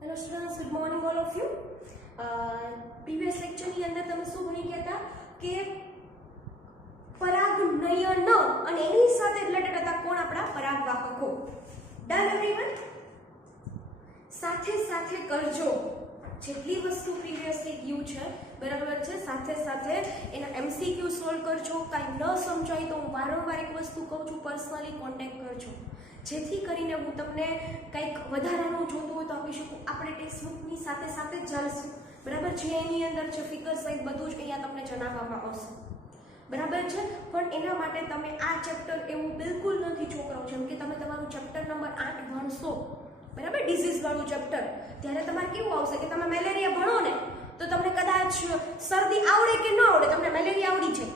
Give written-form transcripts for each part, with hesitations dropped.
Hello students, good morning all of you. Previous lecture ની અંદર તમે શું ભણી ગયા હતા કે પરાગનયન અને એની સાથે રિલેટેડ હતા કોણ આપણા પરાગવાહકો. Done everyone? સાથે સાથે કરજો જેટલી વસ્તુ પ્રીવિયસલી ગયું છે બરાબર છે, સાથે સાથે એના MCQ સોલ્વ કરજો. કાંઈ ન સમજાય તો હું વારંવાર એક વસ્તુ કહું છું, પર્સનલી કોન્ટેક્ટ કરજો જેથી કરીને હું તમને કંઈક વધારાનું જોતું હોય તો આપી શકું. આપણે ટેક્સ્ટબુકની સાથે સાથે જ ચાલશું બરાબર, જે એની અંદર છે ફિગર સહિત બધું જ અહીંયા તમને જણાવવામાં આવશે બરાબર છે. પણ એના માટે તમે આ ચેપ્ટર એવું બિલકુલ નથી છોકરાઓ, જેમ કે તમે તમારું ચેપ્ટર નંબર 8 ભણશો બરાબર, ડિઝીઝ વાળું ચેપ્ટર, ત્યારે તમારે કેવું આવશે કે તમે મેલેરિયા ભણો ને તો તમને કદાચ શરદી આવડે કે ન આવડે, તમને મેલેરિયા આવડી જાય,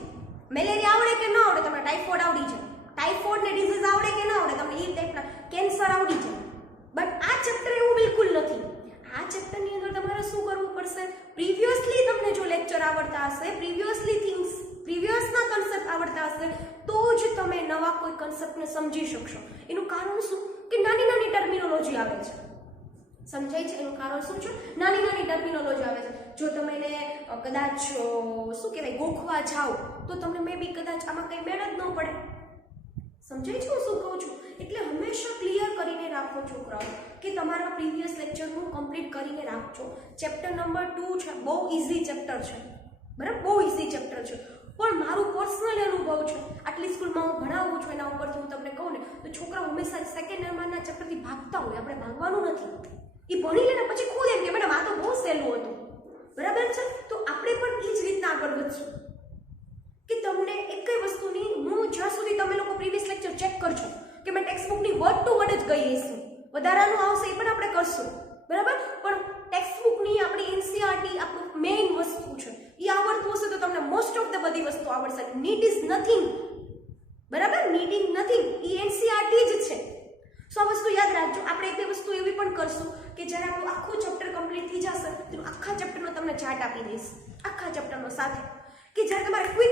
મેલેરિયા આવડે કે ન આવડે, તમને ટાઇફોઇડ આવડી જાય, ટાઇફોઇડ ને ડિઝીઝ આવડે કે ન આવડે, તમને એ ટાઈપના કેન્સર આવડી જાય. બટ આ ચેપ્ટર એવું બિલકુલ નથી. આ ચેપ્ટરની અંદર તમારે શું કરવું પડશે, પ્રીવિયસલી તમને જો લેક્ચર આવડતા હશે, પ્રીવિયસલી થિંગ્સ, પ્રીવિયસના કન્સેપ્ટ આવડતા હશે તો જ તમે નવા કોઈ કન્સેપ્ટને સમજી શકશો. એનું કારણ શું કે નાની નાની ટર્મિનોલોજી આવે છે, સમજાય છે? એનું કારણ શું છે? નાની નાની ટર્મિનોલોજી આવે છે. જો તમે એને કદાચ શું કહેવાય ગોખવા જાઓ તો તમને મે બી કદાચ આમાં કંઈ મેળ જ ન પડે. સમજાય છે હું શું કહું છું? એટલે હંમેશા ક્લિયર કરીને રાખો છોકરાઓ કે તમારા પ્રીવિયસ લેક્ચરનું કમ્પ્લીટ કરીને રાખજો. ચેપ્ટર નંબર 2 છે, બહુ ઇઝી ચેપ્ટર છે બરાબર, બહુ ઇઝી ચેપ્ટર છે. પણ મારું પર્સનલ અનુભવ છે, આટલી સ્કૂલમાં હું ભણાવું છું એના ઉપરથી હું તમને કહું ને તો છોકરાઓ હંમેશા સેકન્ડ નંબરના ચેપ્ટરથી ભાગતા હોય. આપણે ભાગવાનું નથી, એ ભણી લે ને પછી ખુદ એમ કે મેડમ આ તો બહુ સહેલું હતું બરાબર છે. તો આપણે પણ એ જ રીતના આગળ વધશું કે તમને એક કઈ વસ્તુની, હું જ્યાં સુધી તમે લોકો પ્રીવિયસ લેક્ચર ચેક કરજો કે મેં ટેક્સ્ટબુકની વર્ડ ટુ વર્ડ જ કહી દઈશું, વધારાનું આવશે એ પણ આપણે કરશું બરાબર. પણ ટેક્સ્ટબુકની આપણી NCERT આપણું મેઇન વસ્તુ છે, એ આવડતું હશે તો તમને મોસ્ટ ઓફ ધ બધી વસ્તુ આવડશે. નીડ ઇઝ નથિંગ બરાબર, નીડિંગ નથિંગ, એ NCERT જ છે. સો આ વસ્તુ યાદ રાખજો. આપણે એક બે વસ્તુ એવી પણ કરશું કે જ્યારે આપણું આખું ચેપ્ટર કમ્પ્લીટ થઈ જશે તો આખા ચેપ્ટરનો તમને ચાર્ટ આપી દઈશ, આખા ચેપ્ટરનો સાથે, કે જ્યારે તમારે ક્વિક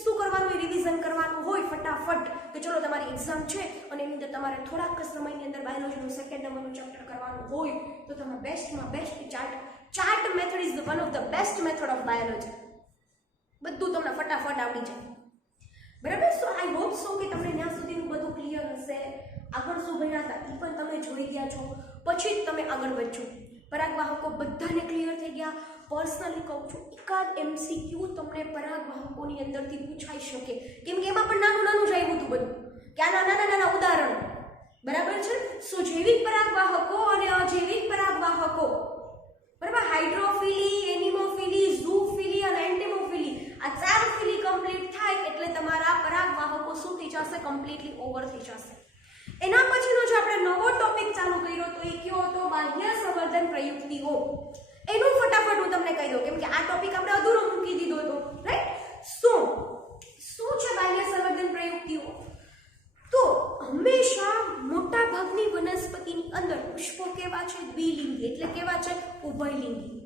શું કરવાનું હોય, રિવિઝન કરવાનું હોય ફટાફટ, કે ચલો તમારી એક્ઝામ છે અને એની અંદર તમારે થોડાક સમયની અંદર બાયોલોજીનું સેકન્ડ નંબરનું ચેપ્ટર કરવાનું હોય તો તમે બેસ્ટમાં best chart method is one of the best method of biology. બધું તમને ફટાફટ આવડી જાય બરાબર. સો આઈ હોપ સો કે તમને ત્યાં સુધીનું બધું ક્લિયર હશે. આગળ શું ભણ્યા હતા એ પણ તમે જોઈ ગયા છો, પછી જ તમે આગળ વધજો. પરાગવાહકો બધાને ક્લિયર થઈ ગયા. પર્સનલી કહું છું, એકાદ MCQ તમને પરાગવાહકોની અંદરથી પૂછાઈ શકે, કેમ કે એમાં પણ નાનું નાનું જ આવ્યું હતું બધું, કે આના નાના નાના ઉદાહરણો બરાબર છે. સો જૈવિક પરાગવાહકો અને અજૈવિક પરાગવાહકો બરાબર, હાઇડ્રોફિલી, એનિમોફિલી, ઝૂફિલી અને એન્ટિમોફિલી, આ 4 ફિલી કમ્પ્લીટ થાય એટલે તમારા પરાગવાહકો શું થઈ જશે, કમ્પ્લીટલી ઓવર થઈ જશે. એના પછીનો જો આપણે નવો ટોપિક ચાલુ કર્યો તો એ કયો હતો, બાહ્ય સંવર્ધન પ્રયુક્તિઓ. એનું ફટાફટ હું તમને કહી દઉં, કેમ કે આ ટોપિક આપણે અધૂરો મૂકી દીધો હતો રાઈટ. શું છે બાહ્ય સંવર્ધન પ્રયુક્તિઓ? તો હંમેશા મોટા ભાગની વનસ્પતિની અંદર પુષ્પો કેવા છે, દ્વિલિંગી, એટલે કેવા છે, ઉભયલિંગી.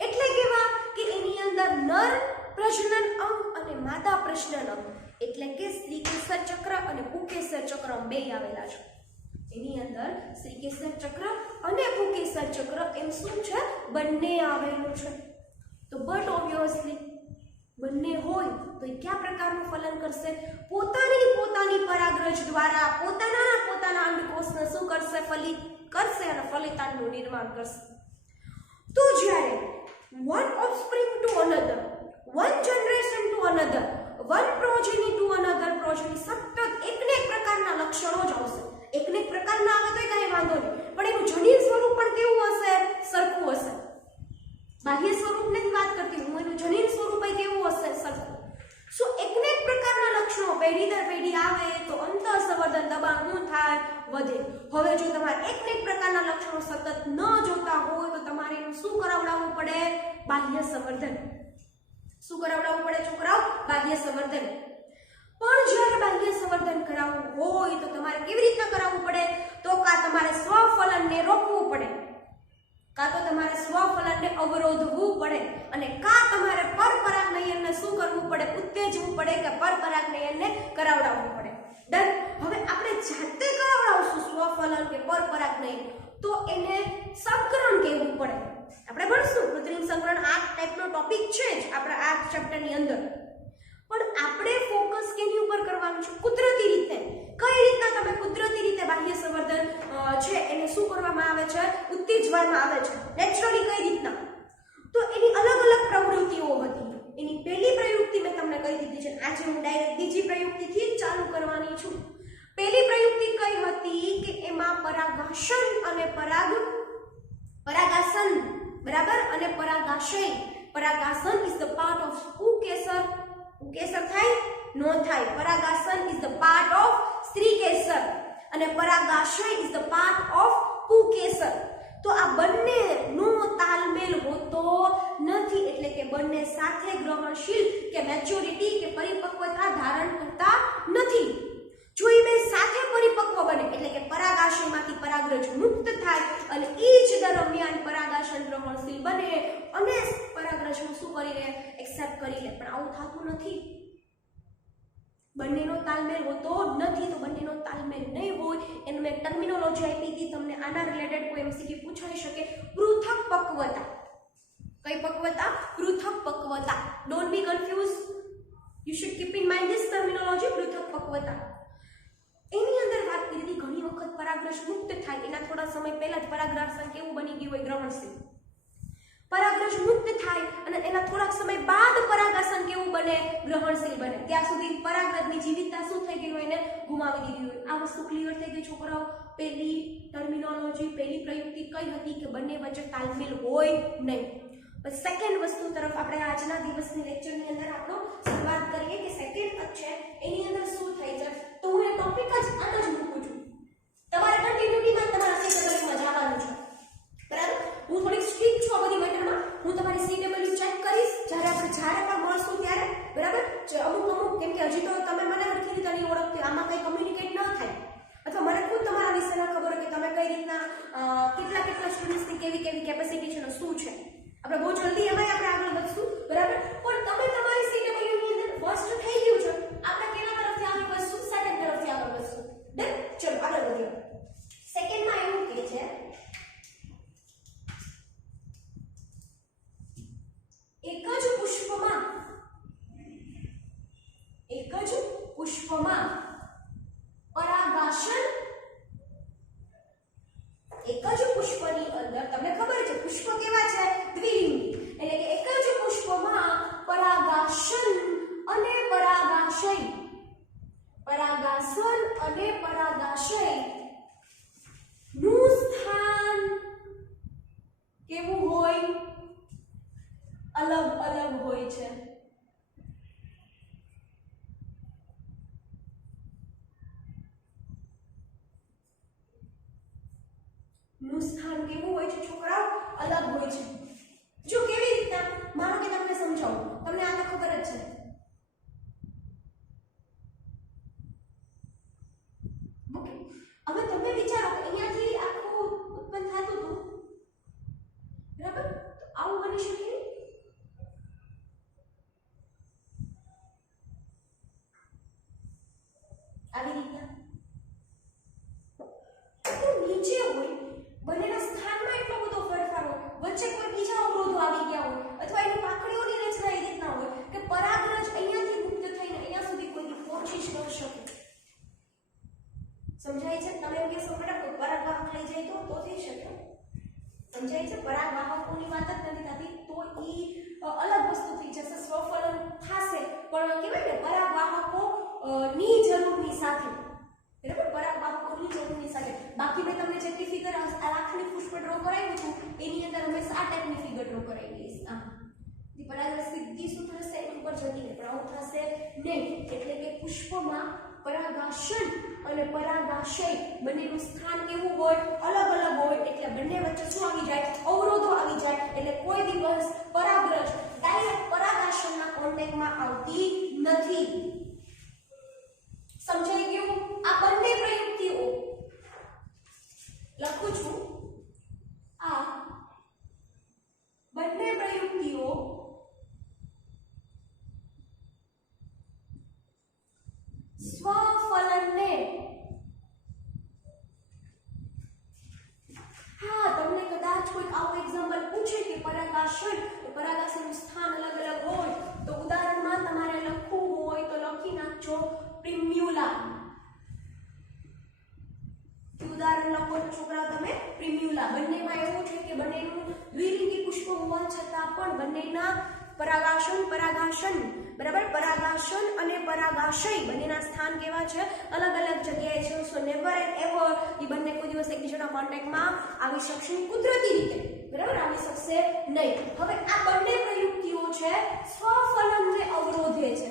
એટલે કેવા કે એની અંદર નર પ્રજનન અંગ અને માદા પ્રજનન અંગ, એટલે કે સ્ત્રીકેસર ચક્ર અને પુંકેસર ચક્ર બે આવેલા છે. એની અંદર સ્ત્રીકેસર ચક્ર અને પુંકેસર ચક્ર એમ શું છે, બંને આવેલું છે. તો બટ ઓબ્વિયસલી બંને હોય તો એ કયા પ્રકારનું ફલન કરશે, પોતાની પરાગરજ દ્વારા પોતાના અંડકોષને શું કરશે, ફલિત કરશે અને ફલિતાંડનું નિર્માણ કરશે. તો જ્યારે one offspring to another, one generation to another, one progeny to another progeny, સતત એકને એક પ્રકારના લક્ષણો જ આવશે. એકને એક પ્રકારના આવે તો કઈ વાંધો નહીં, પણ એનું જનીન સ્વરૂપ પણ કેવું હશે, સરખું હશે. બાહ્ય સ્વરૂપની વાત કરતી હું, એનું જનીન સ્વરૂપ કેવું હશે, સરખું. સો એકને એક પ્રકારના લક્ષણો પેઢી દર પેઢી આવે તો અંતઃસંવર્ધન દબાણ શું થાય, વધે. હવે જો તમારે એકને એક પ્રકારના લક્ષણો સતત ન જોતા હોય તો તમારે એનું શું કરાવડાવવું પડે, બાહ્ય સંવર્ધન. શું કરાવડાવવું પડે છોકરાઓ, બાહ્ય સંવર્ધન. પણ જ્યારે બાહ્ય સંવર્ધન કરાવવું હોય તો તમારે કેવી રીતના કરાવવું પડે, તો કાં તમારે સ્વફલનને રોકવું પડે, કાં તો તમારે સ્વફલનને અવરોધવું પડે, અને કાં તમારે પરપરાગનયનને શું કરવું પડે, ઉત્તેજવું પડે કે પરપરાગનયનને કરાવડાવવું પડે. ડન. હવે આપણે જાતે કરાવડાવશું સ્વફલન કે પરપરાગનયન તો એને શા આપણે ભણશું કૃત્રિમ સંકરણ આ ટાઈપનો ટોપિક છે જ આપણા આ ચેપ્ટરની અંદર, પણ આપણે ફોકસ કેની ઉપર કરવાનું છે? કુદરતી રીતે. કઈ રીતના તમે કુદરતી રીતે બાહ્ય સંવર્ધન છે એને શું કરવામાં આવે છે? ઉત્તેજવામાં આવે છે. નેચરલી કઈ રીતના? તો એની અલગ અલગ પ્રવૃત્તિઓ હતી. એની પહેલી પ્રયુક્તિ મેં તમને કહી દીધી છે. આજે હું ડાયરેક્ટ બીજી પ્રયુક્તિથી જ ચાલુ કરવાની છું. પહેલી પ્રયુક્તિ કઈ હતી કે એમાં પરાગાશન અને પરાગાસન, બરાબર, અને પરાગાશય. પરાગાસન ઇઝ ધ પાર્ટ ઓફ પુકેસર. પુકેસર થાય નો થાય. પરાગાસન ઇઝ ધ પાર્ટ ઓફ સ્ત્રીકેસર અને પરાગાશય ઇઝ ધ પાર્ટ ઓફ પુકેસર. તો આ બંનેનો તાલમેલ હોતો નથી, એટલે કે બંને સાથે ગ્રહણશીલ કે મેચ્યોરિટી કે પરિપક્વતા ધારણ કરતા નથી. જો એ બે સાથે પરિપક્વ બને એટલે કે પરાગાશયમાંથી પરાગરજ મુક્ત થાય અને એ જ દરમિયાન પરાગાશન ગ્રહણશીલ બને અને પરાગરજનું શું કરી લે? એક્સેપ્ટ કરી લે. પણ આવું થતું નથી. બંનેનો તાલમેલ હોતો નથી. તો બંનેનો તાલમેલ નહીં હોય એનું મેં ટર્મિનોલોજી આપી હતી તમને. આના રિલેટેડ કોઈ એમસીક્યુ પૂછાઈ શકે. પૃથક પક્વતા. કઈ પક્વતા? પૃથક પક્વતા. Don't be confuse. You should keep in mind this terminology, પૃથક પક્વતા. એની અંદર વાત કરી હતી ઘણી વખત પરાગરજ મુક્ત થાય એના થોડા સમય પહેલા જ પરાગરાશન કેવું બની ગયું હોય? ગ્રહણશીલ. પરાગરજ મુક્ત થાય અને એના થોડાક સમય બાદ પરાગાસન કેવું બને? ગ્રહણશીલ બને. ત્યાં સુધી પરાગરજની જીવિતતા શું થઈ ગઈ હોય? એને ગુમાવી દીધી હોય. આ વસ્તુ ક્લિયર થઈ ગઈ છોકરાઓ? પહેલી ટર્મિનોલોજી, પહેલી પ્રયુક્તિ કઈ હતી કે બંને વચ્ચે તાલમેલ હોય નહીં. બસ સેકન્ડ વસ્તુ તરફ આપણે આજના દિવસની લેક્ચરની અંદર આપણો શરૂઆત કરીએ કે સેકન્ડ છે એની અંદર શું થઈ છે. તો હું એ ટોપિક જ આમ જ મૂકું છું. તમારે કન્ટિન્યુટીમાં તમારા સીટેબલમાં જવાનું છે, બરાબર? હું થોડી સ્ટ્રિક્ટ છું આ બધી મેટરમાં. હું તમારી સીટેબલ ચેક કરીશ જ્યારે પણ મળશું ત્યારે, બરાબર? અમુક કેમ કે હજી તો તમે મને સરખી રીતે નહીં ઓળખતી, આમાં કંઈ કમ્યુનિકેટ ન થાય અથવા મને ખુદ તમારા વિશે ન ખબર હોય કે તમે કઈ રીતના કેટલા સ્ટુડન્ટ્સની કેવી કેપેસિટી છે ને શું છે. આપણે બહુ જલ્દી એમાં આપણે આગળ વધશું, બરાબર? પણ તમે તમારી સીટેબલની અંદર ફર્સ્ટ થઈ ગયું છે. આપણે કેના તરફથી આગળ વધશું? સેકન્ડ તરફથી આગળ વધશું. ડન? ચલો આગળ વધીએ. સેકન્ડમાં એવું કહે છે એક જ પુષ્પમાં પરાગાશન, એક જ પુષ્પની અંદર તમને ખબર છે પુષ્પ કેવા છે? દ્વિલિંગી. એટલે કે એક જ પુષ્પમાં પરાગાશન અને પરાગાશય, પરાગાસન અને પરાગાશય નું સ્થાન કેવું હોય? અલગ અલગ હોય છે. નું સ્થાન કેવું હોય છે છોકરાઓ? અલગ હોય છે. જો કેવી રીતના? માનો કે તમને સમજાવું, તમને આ તો ખબર જ છે. ઓકે, હવે તમે વિચારો કે અહીંયાથી આખું ઉત્પન્ન થતું હતું, બરાબર? તો આવું બની શકે આવી રીતના. તો નીચે હોય, બંનેના સ્થાનમાં એટલો બધો ફેરફાર હોય, વચ્ચે કોઈ બીજા અવરોધો આવી ગયા હોય અથવા એની પાંખડીઓની રચના એ રીતના હોય કે પરાગરજ અહીંયાથી મુક્ત થઈને અહીંયા સુધી કોઈ પહોંચી જ ન શકે. સમજાય છે? તમે એમ કહેશો મેડમ પરાગવાહક થઈ જાય તો થઈ શકે. સમજાય છે? પરાગવાહકોની વાત જ નથી થતી, તો ઈ અલગ વસ્તુ થઈ જશે. સ્વફલન થશે પણ કહેવાય ને પરાગવાહકો ની જરૂરની સાથે, બરાબર? પરાગવાહકોની જરૂરની સાથે. બાકી મેં તમને જેટલી ફિગર લાખની પુષ્પ ડ્રો કરાવ્યું હતું એની અંદર હંમેશા આ ટાઈપની ફિગર ડ્રો કરાવી દઈશ. પરાગરજ સીધી શું થશે? એની ઉપર જતી રહે, પણ આવું થશે નહીં. એટલે કે પુષ્પમાં પરાગાશન અને પરાગાશય બંનેનું સ્થાન કેવું હોય? અલગ અલગ હોય. એટલે બંને વચ્ચે શું આવી જાય? અવરોધો આવી જાય. એટલે કોઈ દિવસ પરાગરજ ડાયરેક્ટ પરાગાશનના કોન્ટેક્ટમાં આવતી નથી. સમજાઈ ગયું? આ બંને પ્રયુક્તિઓ લખું છું. આ બંને પ્રયુક્તિઓ સ્વફલનને પરાગાશન. પરાગાશનનું સ્થાન અલગ અલગ હોય તો ઉદાહરણમાં તમારે લખવું હોય તો લખી નાખજો પ્રિમ્યુલા. ઉદાહરણ લખો છોકરાઓ તમે પ્રિમ્યુલા. બંનેમાં એવું છે કે બંનેનું દ્વિલિંગી પુષ્પ હોવા છતાં પણ બંનેના પરાગાશન બરાબર, પરાગાશન અને પરાગાશય બંનેના સ્થાન કેવા છે? અલગ અલગ જગ્યાએ છે. સો નેવર એન્ડ એવર એ બંને કોઈ દિવસ એકબીજાના કોન્ટેક્ટમાં આવી શકશે કુદરતી રીતે, બરાબર, આવી શકશે નહીં. હવે આ બંને પ્રયુક્તિઓ છે સ્વફલનને અવરોધે છે.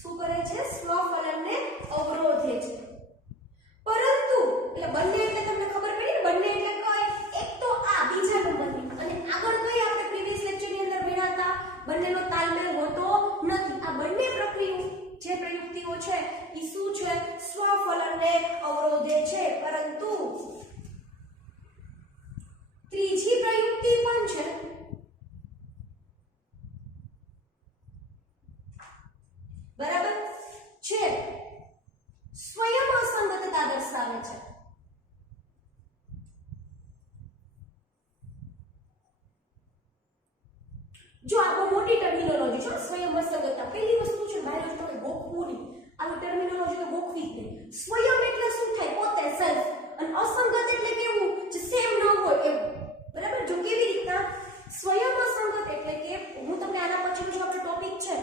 શું કરે છે? સ્વફલનને અવરોધે છે. પરંતુ એટલે બંને એટલે તમને ખબર પડી ને, બંને એટલે કઈ? એક તો આ બીજા નંબરની અને આગળ કઈ આપણે પ્રીવિયસ લેક્ચરની અંદર ભણ્યા બંનેનો તાલમેલ હોતો નથી. આ બંને પ્રયુક્તિઓ છે એ શું છે? સ્વફલનને અવરોધે છે. પરંતુ ત્રીજી પ્રયુક્તિ પણ છે, બરાબર છે, સ્વયં અસંગતતા દર્શાવે છે. જો આ બહુ મોટી ટર્મિનોલોજી છે, સ્વયં અસંગતતા. પહેલી વસ્તુ છે બાયોલોજી તમે ગોખવું નહીં, આવી ટર્મિનોલોજી તો ગોખવી જ નહીં. સ્વયં એટલે શું થાય? પોતે, સેલ્ફ. અને અસંગત એટલે કેવું? જે સેમ ન હોય એવું, બરાબર. જો કેવી રીતના સ્વયં અસંગત એટલે કે હું તમને આના પછીનો જો આપણો ટોપિક છે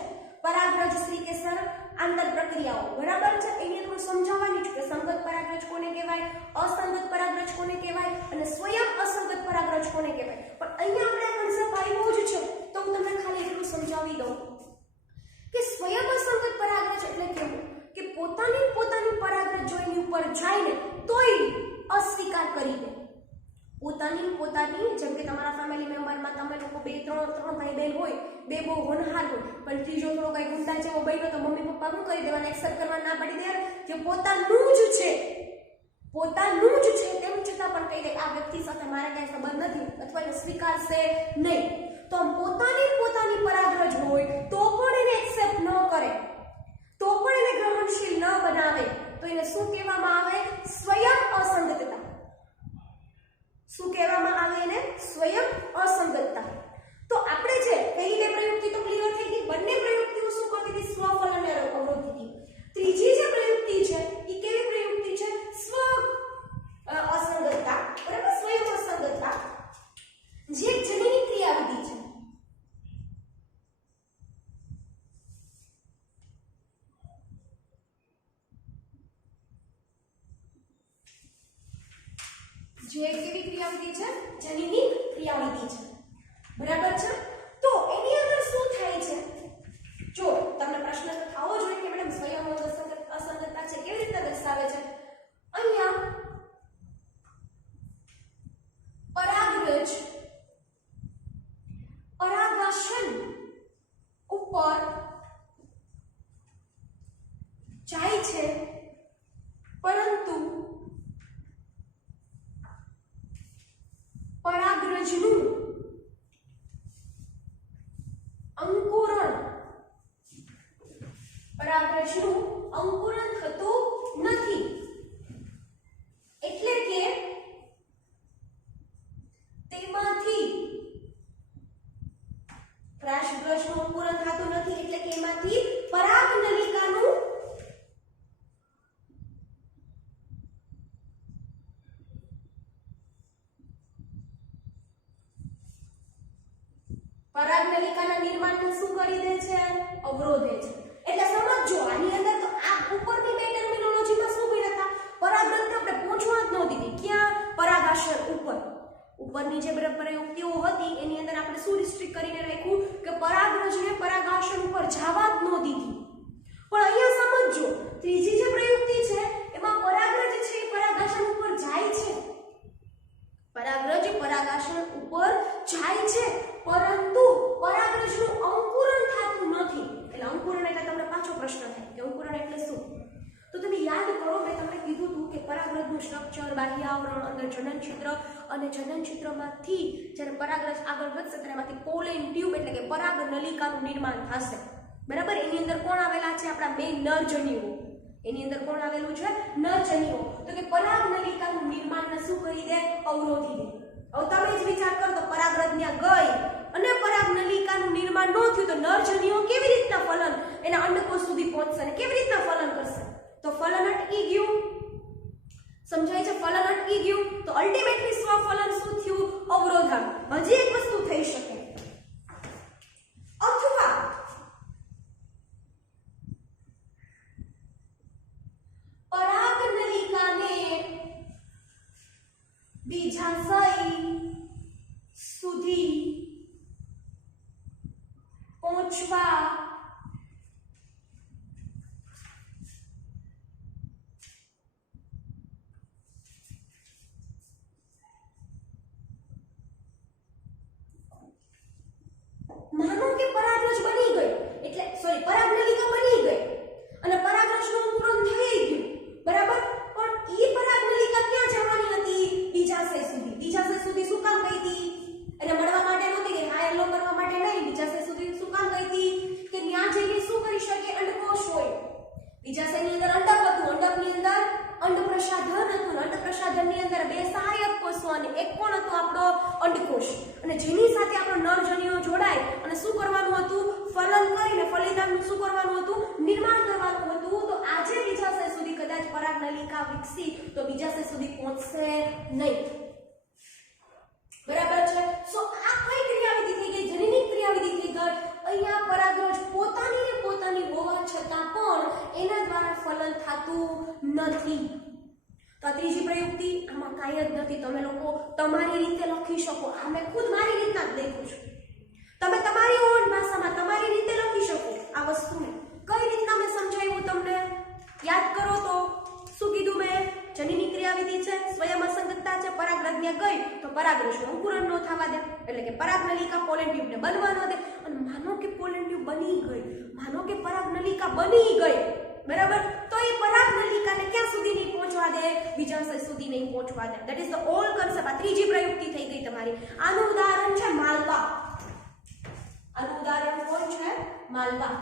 પરાગરજ સ્ત્રીકેસર આંતર પ્રક્રિયાઓ, બરાબર છે, એની અંદર સમજાવવાની છે કે સંગત પરાગરજ કોને કહેવાય, અસંગત પરાગરજ કોને કહેવાય અને સ્વયં અસંગત પરાગરજ કોને કહેવાય. પણ અહીંયા આપણે કોન્સેપ્ટ આવ્યો જ છે તો હું તમને ખાલી એટલું સમજાવી દઉં કે સ્વયં અસંગત પરાગરજ એટલે કેવું કે પોતાની પરાગરજ જો એની ઉપર જાય ને તોય અસ્વીકાર કરી દે. પોતાની જેમ કે તમારા ફેમિલી મેમ્બરમાં તમે લોકો ત્રણ ભાઈ બહેન હોય, બે બહુ હોનહાર હોય, પણ ત્રીજો થોડો કઈ ગુંડા જેવો બન્યો તો મમ્મી પપ્પા શું કરી દેવાના? એક્સેપ્ટ કરવા ના પાડી દે કે પોતાનું જ છે તેમ છતાં પણ કહી દે આ વ્યક્તિ સાથે મારે કઈ સંબંધ નથી અથવા એને સ્વીકારશે નહીં. તો પોતાની પરાગરજ હોય તો પણ એને એક્સેપ્ટ ન કરે, તો પણ એને ગ્રહણશીલ ન બનાવે તો એને શું કહેવામાં આવે? સ્વયં અસંગતતા. શું કહેવામાં આવે એને? સ્વયં અસંગતતા. તો આપણે છે પહેલી બે પ્રયુક્તિ તો ક્લિયર થઈ ગઈ. બંને પ્રયુક્તિઓ શું કરતી હતી? સ્વફલનને અવરોધતી હતી. ત્રીજી જે પ્રયુક્તિ છે એ કેવી પ્રયુક્તિ છે? સ્વ અસંગતતા, બરાબર, સ્વયં અસંગતતા, જે જનીની ક્રિયાવિધિ છે. જે કેવી ક્રિયાવિધિ છે? જનીની ક્રિયાવિધિ છે, બરાબર છે. તો એની અંદર શું થાય છે? જો તમને પ્રશ્ન તો થવો જોઈએ કે મેડમ સ્વયં અસંગતતા છે કેવી રીતે દર્શાવે છે? અહીંયા પરાગરજ પરાગાશન ઉપર જાય છે પરંતુ પરાગરજનું અંકુરણ થતું નથી. એટલે કે તેમાંથી પરાગરજનું અંકુરણ થતું નથી એટલે કે એમાંથી પરાગનલિકાનું નિર્માણને શું કરી દે છે? અવરોધે છે. એટલે સમજો આની અંદર તો આ ઉપરની બે ટર્મિનોલોજીમાં શું ભણ્યા હતા? પરાગરજને આપણે પહોંચવા જ ન દીધી. ક્યાં? પરાગાશન ઉપરની જે પ્રયુક્તિઓ હતી એની અંદર આપણે શું રિસ્ટ્રિક્ટ કરીને રાખ્યું કે પરાગરજને પરાગાશન ઉપર જવા જ ન દીધી. પણ અહીંયા સમજો ત્રીજી જે પ્રયુક્તિ છે એમાં પરાગરજ છે પરાગાશન ઉપર જાય છે. પરાગરજ પરાગાશન ઉપર જાય છે પરંતુ પરાગરજનું અંકુરણ થતું નથી. એટલે અંકુરણ એટલે તમને પાછો પ્રશ્ન થાય કે અંકુરણ એટલે શું? તો તમે યાદ કરો મેં તમને કીધું હતું કે પરાગરજનું સ્ટ્રક્ચર, બાહ્ય આવરણ, અંદર જનનછિદ્ર અને જનનછિદ્રમાંથી જ્યારે પરાગરજ આગળ વધશે ત્યારે એમાંથી પોલેન ટ્યુબ એટલે કે પરાગનલિકાનું નિર્માણ થશે, બરાબર. એની અંદર કોણ આવેલા છે? આપણા મેઇન નરજન્યુઓ. એની અંદર કોણ આવેલું છે? નરજન્યુઓ. તો કે પરાગનલિકાનું નિર્માણને શું કરી દે? અવરોધી દે. હવે તમે જ વિચાર કરો તો પરાગરજ્ઞા ગઈ અને પરાગનલિકાનું નિર્માણ ન થયું તો નરજન્યુઓ કેવી રીતના ફલન એના અંડકોષ સુધી પહોંચશે અને કેવી રીતના ફલન કરશે? તો ફલન અટકી ગયું. સમજાય છે? ફલન અટકી ગયું તો અલ્ટિમેટલી સ્વફલન શું થયું? અવરોધન. હજી એક વસ્તુ થઈ શકે, અથવા પરાગનલિકાને બીજાશય સુધી પહોંચવા માનો કે પરાગરજ બની ગઈ, એટલે સોરી પરાગનલિકા બની ગઈ અને પરાગરજનું અંકુરણ થઈ ગયું, બરાબર? પણ ઈ પરાગનલિકા ક્યાં જવાની હતી? બીજાશય સુધી. બીજાશય સુધી શું કામ ગઈ હતી? એને મળવા માટે નહોતી ગઈ, હા એલો કરવા માટે નહીં. બીજાશય સુધી શું કામ ગઈ હતી? કે ત્યાં જઈને શું કરી શકે? અંડકોષ હોય. બીજાશયની અંદર અંડક હતું, અંડકની અંદર અંડપ્રસાધન હતું, અંડપ્રસાધનની અંદર બે સહાયક કોષો અને એક કોણ હતો? આપણો અંડકોષ. અને જેની સાથે આપણો નરજન્યુઓ જોડાય અને શું કરવાનું હતું? ફલન કરીને ફલિતાંડનું શું કરવાનું હતું? નિર્માણ કરવાનું હતું. તો આજે બીજાશય સુધી કદાચ પરાગનલિકા વિકસી તો બીજાશય સુધી પહોંચશે નહીં, બરાબર છે? સો આ કઈ ક્રિયાવિધિ થઈ ગઈ? જનીનિક ક્રિયાવિધિ થઈ ગઈ. અહીંયા પરાગરજ પોતાની હોવા છતાં પણ એના દ્વારા ફલન થતું નથી. તો આ ત્રીજી પ્રયુક્તિ, આમાં કાંઈ જ નથી. તમે લોકો તમારી રીતે લખી શકો. આ મેં ખુદ મારી રીતના જ લખ્યું છે. તમે તમારી ઓન ભાષામાં તમારી રીતે લખી શકો આ વસ્તુને. કઈ રીતના મેં સમજાવ્યું તમને યાદ કરો તો શું કીધું મેં? જનીની ક્રિયાવિધિ છે, સ્વયં અસંગતતા છે, પરાગરજ્ઞા ગઈ તો પરાગરજનું અંકુરણ ન થવા દે, એટલે કે પરાગનલિકા પોલેન ટ્યુબને બનવા ન દે. અને માનો કે પોલેન ટ્યુબ બની ગઈ, માનો કે પરાગનલિકા બની ગઈ, બરાબર? તો એ પરાગનલિકાને ક્યાં સુધી નહીં પહોંચવા દે? બીજાશય સુધી નહીં પહોંચવા દે. That is the all concept. આ ત્રીજી પ્રયુક્તિ થઈ ગઈ તમારી. આનું ઉદાહરણ છે માલવા. આનું ઉદાહરણ કોણ છે? માલવા.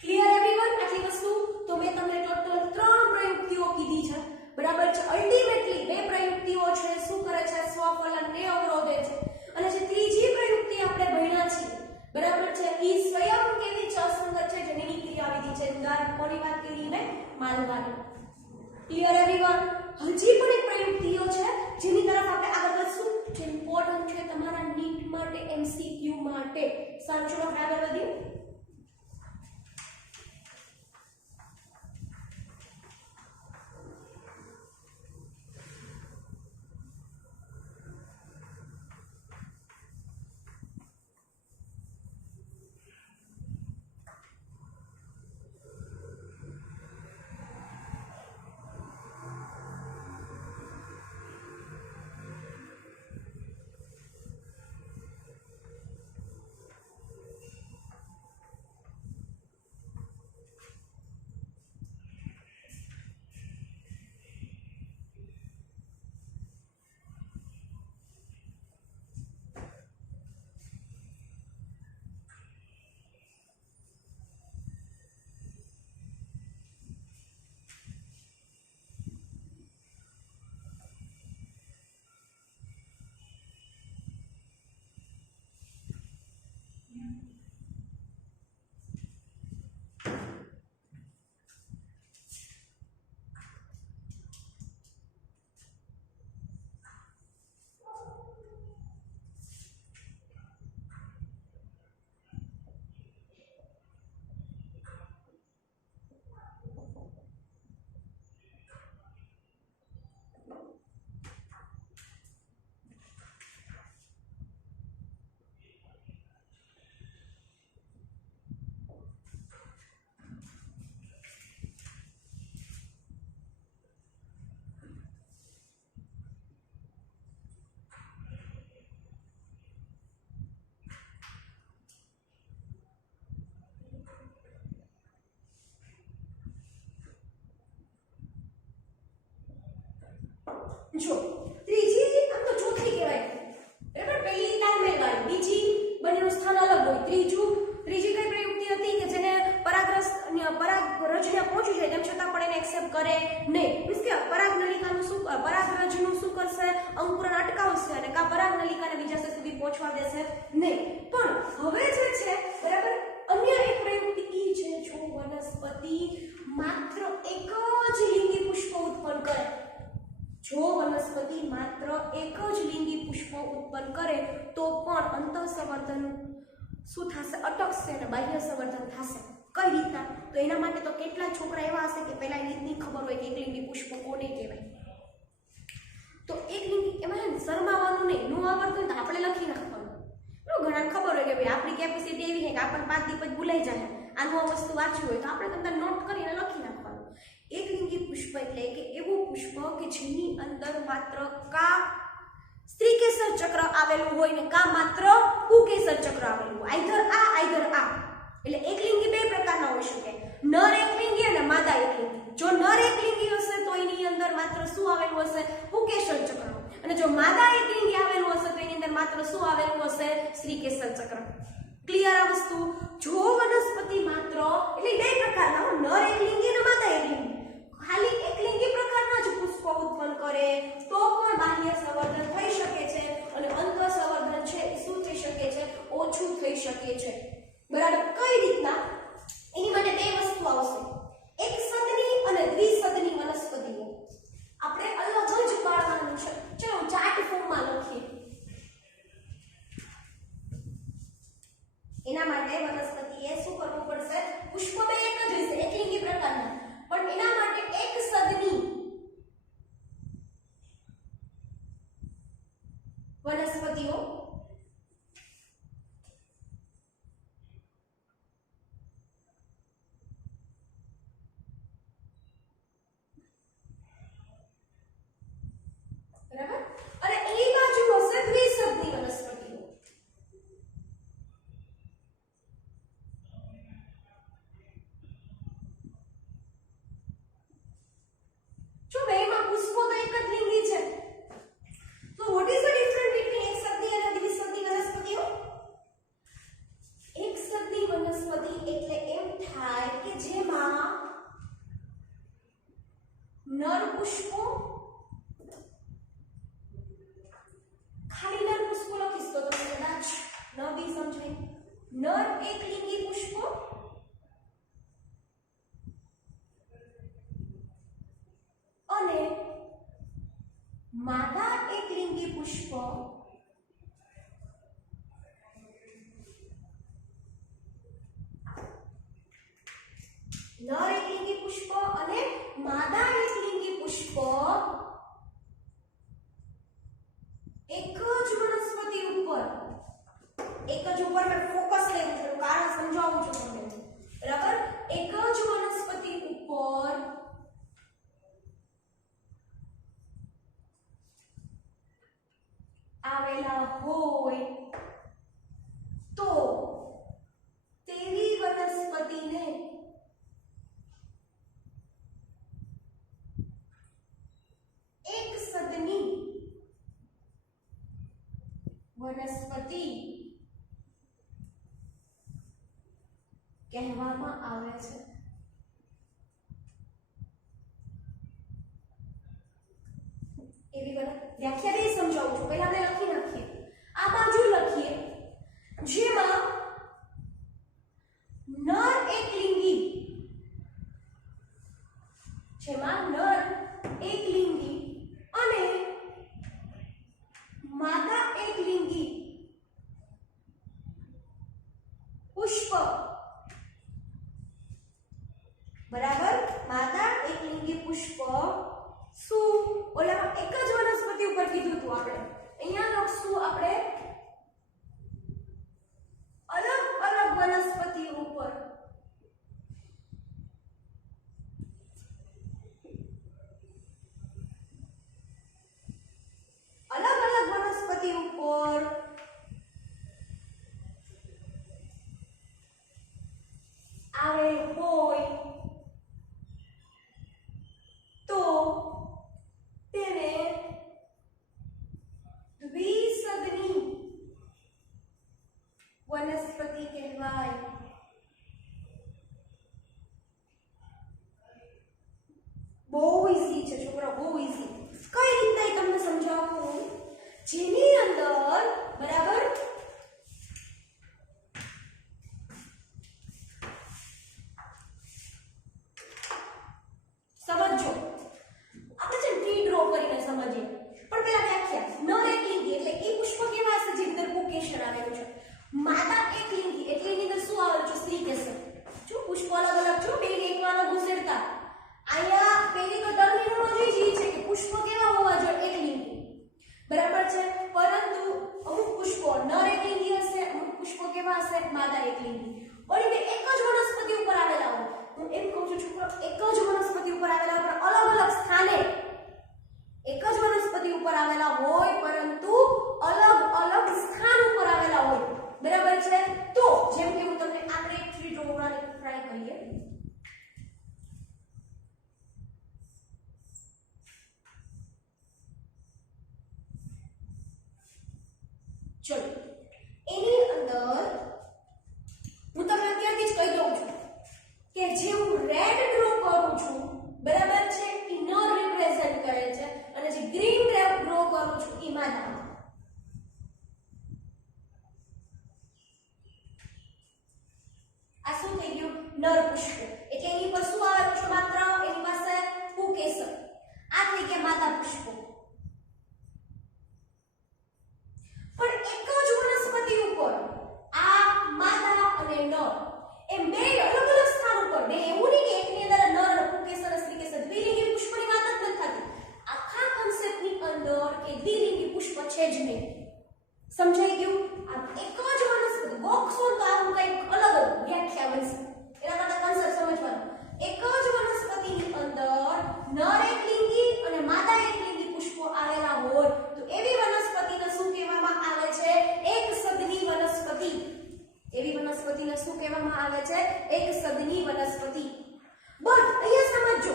Clear everyone? આટલી વસ્તુ તો મેં તમને ટોટલ 3 પ્રયુક્તિઓ કીધી છે, બરાબર છે? અલ્ટિમેટલી બે પ્રયુક્તિઓ છે શું કરે છે? સ્વફલનને અવરોધે છે. અને જે ત્રીજી પ્રયુક્તિ આપણે ભણ્યા છીએ, બરાબર છે, ઈ સ્વયં કેવી છે? અસંગત છે, જનીની ક્રિયાવિધિ છે. ઉદાહરણ કોની વાત કરી મેં? માલવાની. Clear everyone? હજી પણ એક પ્રયુક્તિઓ છે જેની તરફ આપણે આગળ વધશું, જે ઇમ્પોર્ટન્ટ છે તમારા નીટ માટે, એમસીક્યુ માટે. સારું, ચલો આગળ વધીએ. જો ત્રીજી આમ તો ચોથી કહેવાય, બરાબર? પહેલી તાલમેલ વાળી, બીજી બંનેનું સ્થાન અલગ હોય. ત્રીજી કઈ પ્રયુક્તિ હતી કે જેને પરાગરજને પહોંચી જાય તેમ છતાં પણ એને એક્સેપ્ટ કરે નહીં. મીન્સ કે પરાગનલિકાનું શું પરાગરજનું શું કરશે? અંકુરણ અટકાવશે અને કા પરાગનલિકાને બીજાશય સુધી પહોંચવા દેશે નહીં. પણ હવે જે છે બરાબર અન્ય એક પ્રયુક્તિ ઈ છે, જો વનસ્પતિ માત્ર એક જ લિંગી પુષ્પ ઉત્પન્ન કરે, જો વનસ્પતિ માત્ર એક જ લિંગી પુષ્પ ઉત્પન્ન કરે તો પણ અંતઃસંવર્ધન શું થશે? અટકશે અને બાહ્ય સંવર્ધન થશે. કઈ રીતના? તો એના માટે તો કેટલા છોકરા એવા હશે કે પહેલા એ રીતની ખબર હોય કે એકલિંગી પુષ્પ કોને કહેવાય. તો એકલિંગી એમાં શરમાવાનું નહીં, નું આવડતું તો આપણે લખી નાખવાનું. ઘણાને ખબર હોય કે ભાઈ આપણી કેપેસિટી એવી છે કે આપણને 5 દી પછી ભૂલાઈ જાય, આનું આ વસ્તુ વાંચવું હોય તો આપણે તમને નોટ કરીને લખી નાખવાનું. એકલિંગી પુષ્પ એટલે કે એવું પુષ્પ કે જેની અંદર માત્ર કા સ્ત્રીકેસર ચક્ર આવેલું હોય ને કા માત્ર પુકેસર ચક્ર આવેલું હોય, આઈધર આ. એટલે એકલિંગી બે પ્રકારના હોઈ શકે, નર એકલિંગી અને માદા એકલિંગી. જો નર એકલિંગી હશે તો એની અંદર માત્ર શું આવેલું હશે? પુકેસર ચક્ર. અને જો માદા એકલિંગી આવેલું હશે તો એની અંદર માત્ર શું આવેલું હશે? સ્ત્રીકેસર ચક્ર. ક્લિયર આ વસ્તુ? જો વનસ્પતિ માત્ર એટલે બે પ્રકારના, નર એકલિંગી અને માદા એકલિંગી, ખાલી એકલિંગી પ્રકારના જ પુષ્પ ઉત્પન્ન કરે તો પણ બાહ્ય સંવર્ધન થઈ શકે છે અને અંતઃ સંવર્ધન છે એ શું થઈ શકે છે? ઓછું થઈ શકે છે. બરાબર? કઈ રીતના? એની માટે બે વસ્તુ આવશે, એક સદની અને દ્વિસદની વનસ્પતિઓ. આપણે અલગ જ પાડવાનું છે. ચલો ચાર્ટ ફોર્મમાં લખીએ. એના માટે વનસ્પતિએ શું કરવું પડશે? પુષ્પ બે એક જ હશે, એકલિંગી પ્રકારના, પણ એના માટે એક સદની વનસ્પતિઓ બરાબર, અને એ બાજુ હશે દ્વિસદની વનસ્પતિઓ. જો બેમાં પુષ્પો તો એક જ લિંગી છે, તો what is the difference between એક સદની અને દ્વિસદની વનસ્પતિઓ? એક સદની વનસ્પતિ એટલે એમ થાય કે જેમાં નર પુષ્પો, ખાલી નર પુષ્પો લખીશ તો તમને કદાચ ન બી સમજાય. નર એકલિંગી પુષ્પો અને માદા એકલિંગી પુષ્પ નર એકલિંગી પુષ્પ અને માદા એકલિંગી પુષ્પ એક જ વનસ્પતિ ઉપર, એક જ ઉપર મેં ફોકસ લેવું છે, કારણ સમજાવું છું તમને. બરાબર? એક જ વનસ્પતિ ઉપર આવેલા હોય તો તેવી વનસ્પતિને એક સદની વનસ્પતિ કહેવામાં આવે છે. એવી વ્યાખ્યા દે સમજાવું છું. પહેલા આપણે લખી નાખીએ. આ બાજુ લખીએ જેમાં નર એકલિંગી, અને માદા એકલિંગી પુષ્પ. બરાબર? માદા એકલિંગી પુષ્પ શું ઓલા એક જ વનસ્પતિ ઉપર કીધું હતું આપણે, અહીંયા લખશું આપણે અલગ અલગ વનસ્પતિ ઉપર. અલગ અલગ વનસ્પતિ ઉપર આવેલ હોય તો તેને દ્વિસદની વનસ્પતિ કહેવાય. બહુ ઈઝી છે છોકરા, બહુ ઈઝી. કઈ સમજાવું જેની અંદર બરાબર સમજો આપણે જે ટ્રી ડ્રો કરીને સમજીએ પણ પેલા વ્યાખ્યા નર એકલિંગી એટલે એ પુષ્પ કેવા હશે જેની અંદર કોકેશન આવેલું છે માદા એકલિંગી એટલે એની અંદર શું આવેલું છે સ્ત્રી કેસર જો પુષ્પ અલગ અલગ છો બે એકવાના ઘુસેડતા આયા પેલી તો ટર્મિનોલોજી છે કે પુષ્પ કેવા હોવા જોઈએ એકલિંગી બરાબર છે પરંતુ અમુક પુષ્પો નર એકલિંગી હશે અમુક પુષ્પો કેવા હશે માદા એકલિંગી પણ બે એક જ વનસ્પતિ ઉપર આવેલા હોય હું એમ કહું છું છોકરો એક જ વનસ્પતિ ઉપર આવેલા પણ અલગ અલગ સ્થાને એક જ વનસ્પતિ ઉપર આવેલા હોય પરંતુ અલગ અલગ સ્થાન ઉપર આવેલા હોય બરાબર છે તો જેમ કે હું તમને આપણે એક ટ્રી ડ્રો કરવાની ટ્રાય કરીએ ચલો એની અંદર હું તમને અત્યારથી જ કહી દઉં છું કે જે હું રેડ ડ્રો કરું છું બરાબર છે એ નર રિપ્રેઝન્ટ કરે છે અને જે ગ્રીન ડ્રો કરું છું એ માદા આ શું થઈ ગયું નર પુષ્પ એટલે એની પર શું આવેલું છે માત્ર એની પાસે પુકેસર આ થઈ ગયા માદા પુષ્પો પણ એક જ વનસ્પતિ ઉપર આ માદા અને નર એમ બે અલગ અલગ સ્થાન ઉપર બે એવું નહીં કે એકની અંદર નર અને પુકેસર અને સ્ત્રીકેસર દ્વિલિંગી પુષ્પની વાત જ નથી થતી આખા કન્સેપ્ટની અંદર કે દ્વિલિંગી પુષ્પ છે જ નહીં સમજાઈ ગયું આ એક જ વનસ્પતિ બોક્સ હોય તો આવું કંઈક અલગ વ્યાખ્યા બનશે એના માટે કન્સેપ્ટ સમજવાનો એક જ વનસ્પતિની અંદર નર એકલિંગી અને માદા એકલિંગી પુષ્પો આવેલા હોય તો એવી વનસ્પતિને શું કહેવામાં આવે છે એક સદની વનસ્પતિ એવી વનસ્પતિને શું કહેવામાં આવે છે એક સદની વનસ્પતિ બસ અહીંયા સમજો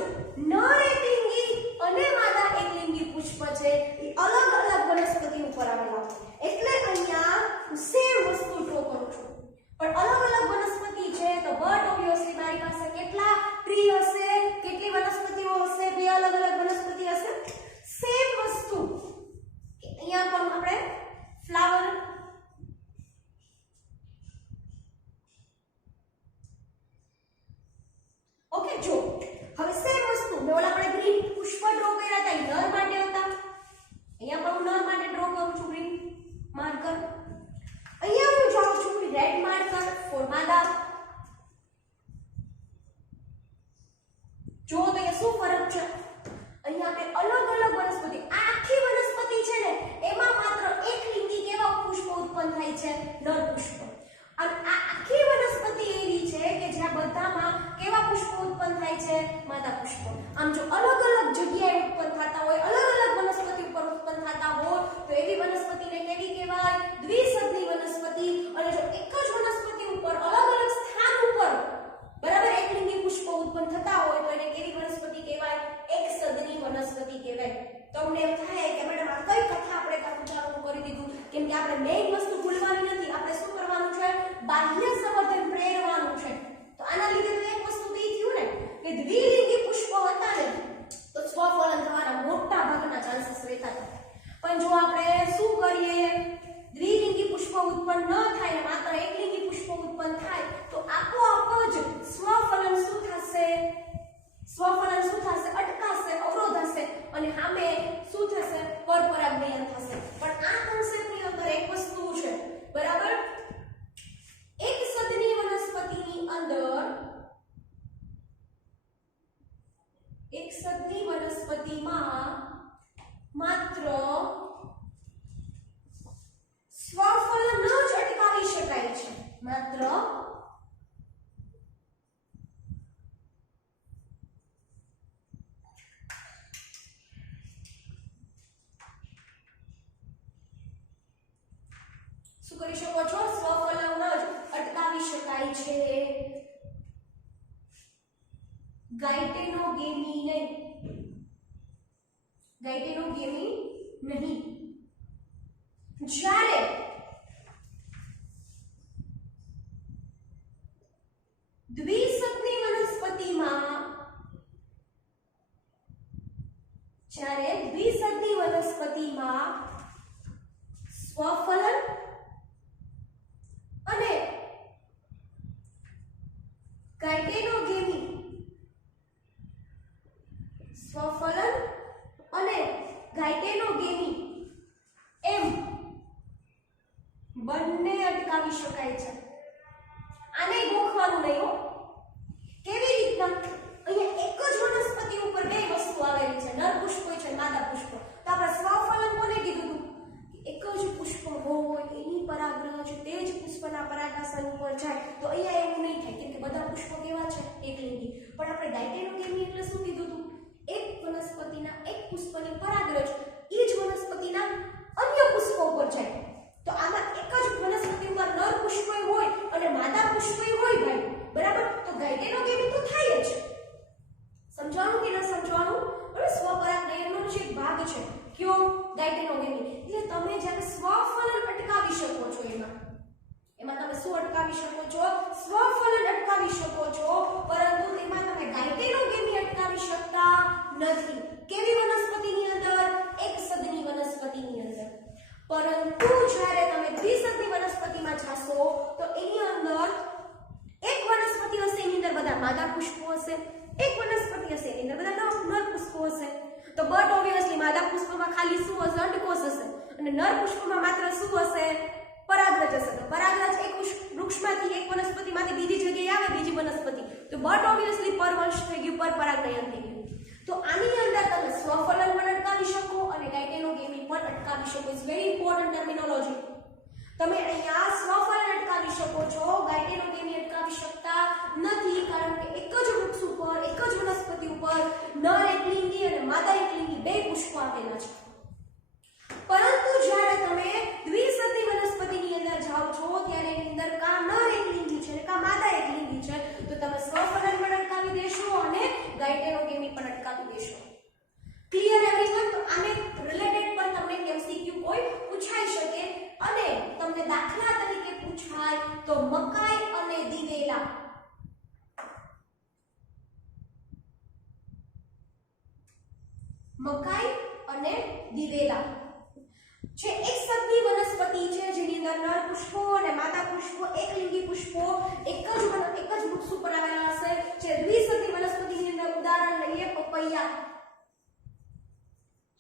નર એકલિંગી અને માદા એકલિંગી પુષ્પ છે એ અલગ અલગ વનસ્પતિ ઉપર આવેલા એટલે અહીંયા સેમ વસ્તુ ડ્રો કરું છું પણ અલગ અલગ વનસ્પતિ છે તો બટ ઓબ્વિયસલી મારી પાસે કેટલા ટ્રી હશે કેટલી વનસ્પતિઓ હશે બે અલગ અલગ વનસ્પતિ હશે સેમ વસ્તુ અહીંયા પણ આપણે ફ્લાવર ઓકે જો હવે સેમ વસ્તુ મેં ઓલા આપણે ગ્રીન પુષ્પ ડ્રો કર્યા હતા નર માટે હતા અહીંયા પણ હું નર માટે ડ્રો કરું છું ગ્રીન માર્કર અહીંયા હું જાઉં છું રેડ માર્કર ફોર માદા જો તો અહીંયા શું ફરક છે અહીંયા આપણે અલગ અલગ વનસ્પતિ આખી વનસ્પતિ છે ને એમાં માત્ર એક લિંગી કેવા પુષ્પ ઉત્પન્ન થાય છે નર પુષ્પ અને આ આખી વનસ્પતિ એવી છે કે જ્યાં બધામાં કેવા પુષ્પો ઉત્પન્ન થાય છે માદા પુષ્પો આમ જો અલગ અલગ જગ્યાએ ઉત્પન્ન થતા હોય અલગ અલગ વનસ્પતિ ઉપર ઉત્પન્ન થતા હોય તો એવી વનસ્પતિને કેવી કહેવાય દ્વિસદની વનસ્પતિ અને જો એક જ વનસ્પતિ ઉપર અલગ અલગ સ્થાન ઉપર બરાબર એકલિંગી પુષ્પો ઉત્પન્ન થતા હોય તો એને કેવી વનસ્પતિ કહેવાય એક સદની વનસ્પતિ કહેવાય તમને એમ થાય કે મેડમ આ કઈ કથા આપણે કાઢવાનું કરી દીધું કેમ કે આપણે મેઇન વસ્તુ ભૂલવાની નથી આપણે શું કરવાનું છે બાહ્ય સંવર્ધન પ્રેરવાનું છે તો આના લીધે તો એક વસ્તુ તો ઈ થયું ને કે દ્વિલિંગી પુષ્પો હતા ને તો સ્વફલન થવાના મોટા ભાગના ચાન્સીસ રહેતા હતા પણ જો આપણે શું કરીએ દ્વિલિંગી પુષ્પ ઉત્પન્ન ન થાય ને માત્ર એકલિંગી પુષ્પ ઉત્પન્ન થાય તો આપોઆપ જ સ્વફલન શું થશે અટકાશે અવરોધ હશે અને સામે શું થશે પરપરાગમયન થશે પણ આ કોન્સેપ્ટની અંદર એક વસ્તુ છે બરાબર એક સદની વનસ્પતિની અંદર એક સદની વનસ્પતિમાં માત્ર સ્વફલન જ અટકાવી શકાય છે માત્ર શું કરી શકો છો સ્વફલન જ અટકાવી શકાય છે ગાયટેનોગેમી નહીં જ્યારે દ્વિસદની વનસ્પતિમાં જ્યારે દ્વિસદની વનસ્પતિમાં સ્વફલન અને ગાયટેનોગેમી સ્વફલન અને ગાયટેનોગેમી એમ બંને અટકાવી શકાય છે. આને ગોખવાનું નહીં હો. કેવી રીતના? અહીંયા એક જ વનસ્પતિ ઉપર બે વસ્તુ આવેલી છે, નર પુષ્પ હોય છે માદા પુષ્પ. તો આપણે સ્વફલન કોને કીધું હતું? એક જ પુષ્પ હોય એની પરાગરજ તે જ પુષ્પના પરાગાસન ઉપર જાય. તો અહીંયા એવું નહીં થાય કેમ કે બધા પુષ્પો કેવા છે? એકલિંગી. પણ આપણે ગાયટેનોગેમી એટલે શું કીધું હતું? એક વનસ્પતિના એક પુષ્પની પરાગરજ એ જ વનસ્પતિના અન્ય પુષ્પો ઉપર જાય. તો આમાં એક જ વનસ્પતિ ઉપર નર પુષ્પ હોય અને માદા પુષ્પ હોય ભાઈ, બરાબર? તો ગાયટેનોગેમી તો થાય જ. સમજાણું કે ન સમજાણું? બરાબર? સ્વપરાગનયનનો જ એક ભાગ છે કયો? ગાયટેનોગેમી. એટલે તમે જ્યારે સ્વફલન અટકાવી શકો છો એમાં તમે શું અટકાવી શકો છો? સ્વફલન અટકાવી શકો છો, પરંતુ તેમાં તમે ગાયટેનોગેમી અટકાવી શકતા નથી. કેવી વનસ્પતિની અંદર? એક સદની વનસ્પતિની અંદર. પરંતુ જ્યારે તમે દ્વિસદની વનસ્પતિમાં જાશો તો એની અંદર એક વનસ્પતિ હશે, એની અંદર બધા માદા પુષ્પો હશે, એક વનસ્પતિ હશે એની અંદર બધા નર પુષ્પો હશે. તો બટ ઓબ્વિયસલી માદા પુષ્પમાં ખાલી શું હશે? અંડકોષ હશે. અને નર પુષ્પમાં માત્ર શું હશે? પરાગરજ હશે. તો પરાગરજ એક વૃક્ષમાંથી એક વનસ્પતિમાંથી બીજી જગ્યાએ આવે, બીજી વનસ્પતિ. તો બટ ઓબ્વિયસલી પરવંશ થઈ ગયું, પરપરાગનયન થઈ ગયું. તો આની અંદર તમે સ્વફલન પણ અટકાવી શકો અને ગાયટેનોગેમી પણ અટકાવી શકો. It's very important terminology. તમે અહીંયા સ્વફલન અટકાવી શકો છો, ગાયટેનોગેમી અટકાવી શકતા નથી, કારણ કે એક જ વૃક્ષ ઉપર, એક જ વનસ્પતિ ઉપર નર એકલિંગી અને માદા એકલિંગી બે પુષ્પો આવેલા છે. પરંતુ જ્યારે તમે દ્વિસદની વનસ્પતિની અંદર જાઓ છો ત્યારે એની અંદર કા નર એકલિંગી છે કા માદા એકલિંગી છે, તો તમે સ્વફલન પણ અટકાવી દેશો અને ગાયટેનોગેમી પણ અટકાવી દેશો. Clear everyone? તો આને રિલેટેડ પણ તમને એમસીક્યુ કોઈ પૂછાઈ શકે અને તમને દાખલા તરીકે પૂછાય તો મકાઈ અને દિવેલા. મકાઈ અને દિવેલા છે એક સદની વનસ્પતિ છે જેની અંદર નર પુષ્પો અને માદા પુષ્પો, એકલિંગી પુષ્પો એક જ વૃક્ષ ઉપર આવેલા હશે. જે દ્વિસદની વનસ્પતિની અંદર ઉદાહરણ લઈએ પપૈયા.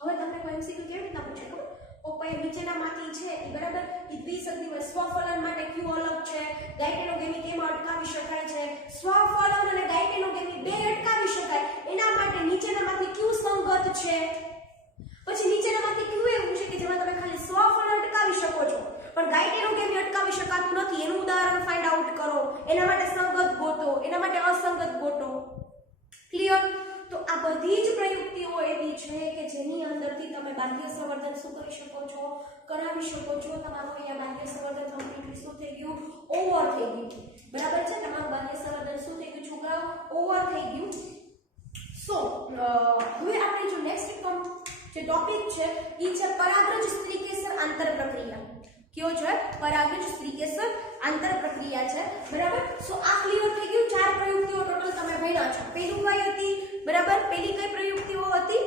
હવે તમને કોઈ એમસીક્યુ કેવી રીતના પૂછે ખબર? પપૈયા નીચેનામાંથી છે એ બરાબર એ દ્વિસદની સ્વફલન માટે ક્યુ અલગ છે? ગાયટેનોગેમી કેમ અટકાવી શકાય છે? સ્વફલન અને ગાયટેનોગેમી બે અટકાવી શકાય એના માટે નીચેનામાંથી ક્યુ સંગત છે? પછી નીચેનામાંથી ક્યુ એવું છે કે જેમાં તમે ખાલી સ્વફલન અટકાવી શકો છો પણ ગાયટેનોગેમી અટકાવી શકાતું નથી. એનું ઉદાહરણ ફાઇન્ડ આઉટ કરો, એના માટે સંગત ગોતો, એના માટે અસંગત ગોતો. ક્લિયર? તો આ બધી જ પ્રયુક્તિઓ એવી છે કે જેની અંદરથી તમે બાહ્ય સંવર્ધન શું કરી શકો છો? કરાવી શકો છો. તમારું અહીંયા બાહ્ય સંવર્ધન કમ્પ્લીટલી શું થઈ ગયું? ઓવર થઈ ગયું. બરાબર છે? તમારું બાહ્ય સંવર્ધન શું થઈ ગયું છોકરાઓ? ઓવર થઈ ગયું. સો હવે આપણે જો નેક્સ્ટ જે ટોપિક છે એ છે પરાગરજ સ્ત્રીકેસર આંતર પ્રક્રિયા. કયો છે? પરાગરજ સ્ત્રીકેસર આંતર પ્રક્રિયા છે. બરાબર? સો આ ક્લિયર થઈ ગયું. 4 પ્રયુક્તિઓ ટોટલ તમે ભણ્યા છો. પહેલું કઈ હતી? બરાબર? પહેલી કઈ પ્રયુક્તિઓ હતી?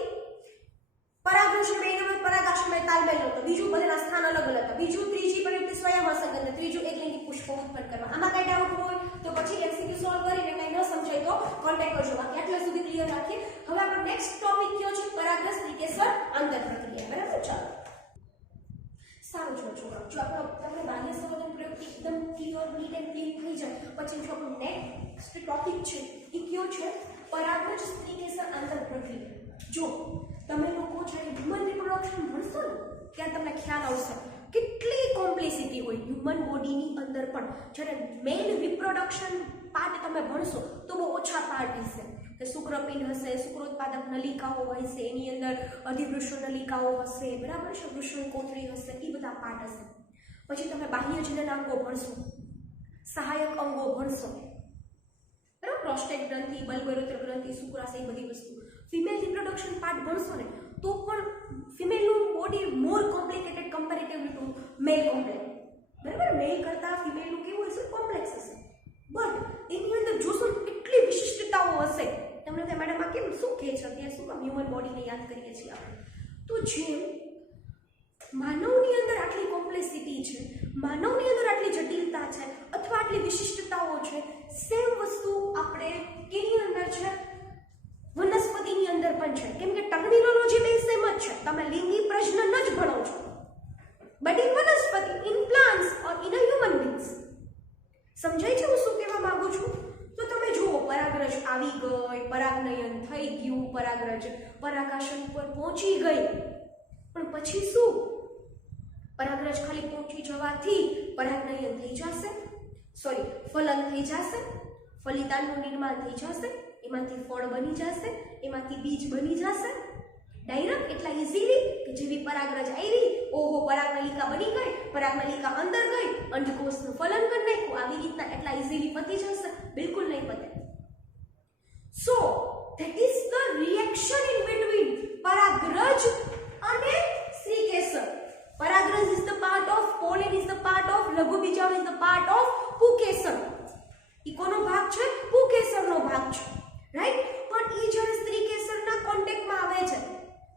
પરાગરજ મેળવવા પરાગાશયમય તાલમેલ હતો. બીજું બધાના સ્થાન અલગ અલગ હતા. બીજું ત્રીજી પ્રયુક્તિ સ્વયંસંગત. ત્રીજું એકલિંગી પુષ્પો ઉત્પન્ન કરવા. આમાં કઈ ડાઉટ હોય તો પછી એમસીક્યુ સોલ્વ કરીને કઈ ન સમજાય તો કોન્ટેક્ટ કરજો. બાકી આટલા સુધી ક્લિયર રાખીએ. હવે આપણો નેક્સ્ટ ટોપિક કયો છે? પરાગરજ સ્ત્રીકેસર આંતર પ્રક્રિયા. બરાબર? ચાલો સારું છે છોકરાઓ. જો આપણો તમને બાહ્ય સંવર્ધન પ્રયુક્તિ એકદમ ક્લિયર નીટ એન્ડ ક્લીન થઈ જાય પછી જો આપણો નેક્સ્ટ ટોપિક છે એ કયો છે? પરાગરજ સ્ત્રીકેસર આંતર પ્રક્રિયા. જો તમે લોકો જ્યારે હ્યુમન રિપ્રોડક્શન ભણશો ને ત્યારે તમને ખ્યાલ આવશે કેટલી કોમ્પ્લેક્સિટી હોય હ્યુમન બોડીની અંદર. પણ જ્યારે મેઇન રિપ્રોડક્શન પાર્ટ તમે ભણશો તો બહુ ઓછા પાર્ટ હશે કે શુક્રપિંડ હશે, શુક્રોત્પાદક નલિકાઓ હશે, એની અંદર અધિવૃષણ નલિકાઓ હશે, બરાબર છે? વૃષણ કોથળી હશે, એ બધા પાર્ટ હશે. પછી તમે બાહ્ય જનનાંગો ભણશો, સહાયક અંગો ભણશો, બરાબર? પ્રોસ્ટેટ ગ્રંથિ, બલ્બયુરેથ્ર ગ્રંથિ, શુક્રાશય, એ બધી વસ્તુ. ફિમેલ રિપ્રોડક્શન પાર્ટ ભણશો ને તો પણ ફિમેલનું બોડી મોર કોમ્પ્લિકેટેડ કમ્પેરેટિવલી ટુ મેલ કોમ્પ્લેક્સ. બરાબર? મેલ કરતા ફિમેલનું કેવું હશે? કોમ્પ્લેક્સ હશે. બટ એની અંદર જોશો કેટલી વિશિષ્ટતાઓ હશે. તમને તો મેડમ આ કેમ શું કહે છે અત્યારે શું કામ હ્યુમન બોડીને યાદ કરીએ છીએ આપણે? તો જેમ માનવની અંદર આટલી કોમ્પ્લેક્સિટી છે, માનવની અંદર આટલી જટિલતા છે અથવા આટલી વિશિષ્ટતાઓ છે, સેમ વસ્તુ આપણે કેની અંદર છે? વનસ્પતિની અંદર પણ છે. કેમ કે ટર્મિનોલોજી બે સેમ જ છે. તમે લિંગી પ્રજનન જ ભણો છો, બટ ઇન વનસ્પતિ, in plants or in a human beings. સમજાય છે હું શું કહેવા માંગુ છું? તો તમે જુઓ, પરાગરજ આવી ગઈ, પરાગનયન થઈ ગયું, પરાગરજ પરાગાશન ઉપર પહોંચી ગઈ, પણ પછી શું? પરાગરજ ખાલી પહોંચી જવાથી પરાગનયન થઈ જશે, સોરી ફલન થઈ જશે, ફલિતાંડનું નિર્માણ થઈ જશે, એમાંથી ફળ બની જશે, એમાંથી બીજ બની જશે ડાયરેક્ટ એટલા ઇઝીલી કે જેવી પરાગરજ આવી, ઓહો પરાગનલિકા બની ગઈ, પરાગનલિકા અંદર ગઈ, અંડકોષનું ફલન કરી નાખ્યું, આવી રીતના એટલા ઇઝીલી પતી જશે? બિલકુલ નહીં પતે. So that is the reaction in between પરાગરજ અને સ્ત્રીકેસર. પરાગરજ is the part of, pollen is the part of, લઘુબીજાણુ ઇઝ ધ પાર્ટ ઓફ પુકેસર. ઈ કોનો ભાગ છે? પુકેસરનો ભાગ છે, રાઈટ? પણ ઈ જ્યારે સ્ત્રીકેસરના કોન્ટેક્ટમાં આવે છે,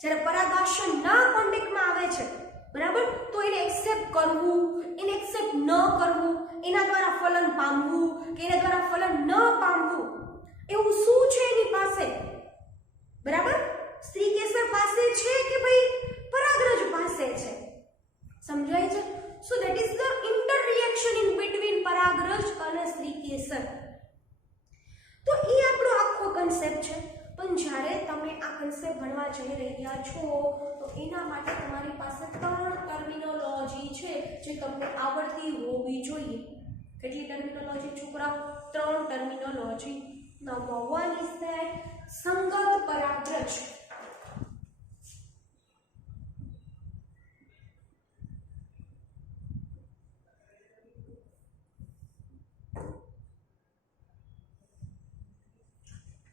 જ્યારે પરાગાશનના કોન્ટેક્ટમાં આવે છે, બરાબર, તો એને એક્સેપ્ટ કરવું, એને એક્સેપ્ટ ન કરવું, એના દ્વારા ફલન પામવું કે એના દ્વારા ફલન ન પામવું, એવું શું છે એની પાસે? બરાબર, સ્ત્રીકેસર પાસે છે કે ભાઈ પરાગરજ પાસે છે? સમજાય છે? So that is the inter reaction in between પરાગરજ અને સ્ત્રીકેસર. તો એ આપણો આખો કન્સેપ્ટ છે. પણ જ્યારે તમે આ કન્સેપ્ટ ભણવા જઈ રહ્યા છો તો એના માટે તમારી પાસે 3 ટર્મિનોલોજી છે જે તમને આવડતી હોવી જોઈએ. કેટલી ટર્મિનોલોજી છોકરાઓ? 3 ટર્મિનોલોજી. નંબર 1 ઇઝ ધેટ સંગત પરાગરજ.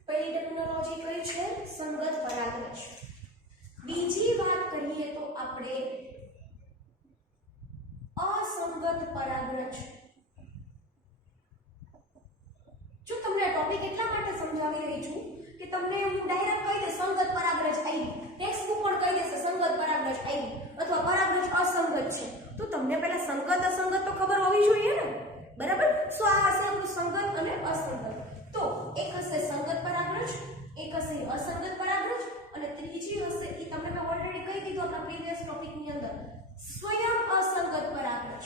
પહેલી ટર્મિનોલોજી કઈ છે? સંગત પરાગરજ. બીજી વાત કરીએ તો આપણે અસંગત પરાગરજ. જો તમને આ ટોપિક એટલા માટે સમજાવી રહી છું કે તમને હું ડાયરેક્ટ કહી દે સંગત પરાગરજ આવી, ટેક્સ્ટ બુક પણ કહી દેશે સંગત પરાગરજ આવી અથવા પરાગરજ અસંગત છે, તો તમને પહેલા સંગત અસંગત તો ખબર હોવી જોઈએ ને, બરાબર? સો આ હશે આપણું સંગત અને અસંગત. તો એક હશે સંગત પરાગરજ, એક હશે અસંગત પરાગરજ અને ત્રીજી હશે એ તમને મેં ઓલરેડી કહી દીધું આપણા પ્રીવિયસ ટોપિકની અંદર, સ્વયં અસંગત પરાગરજ.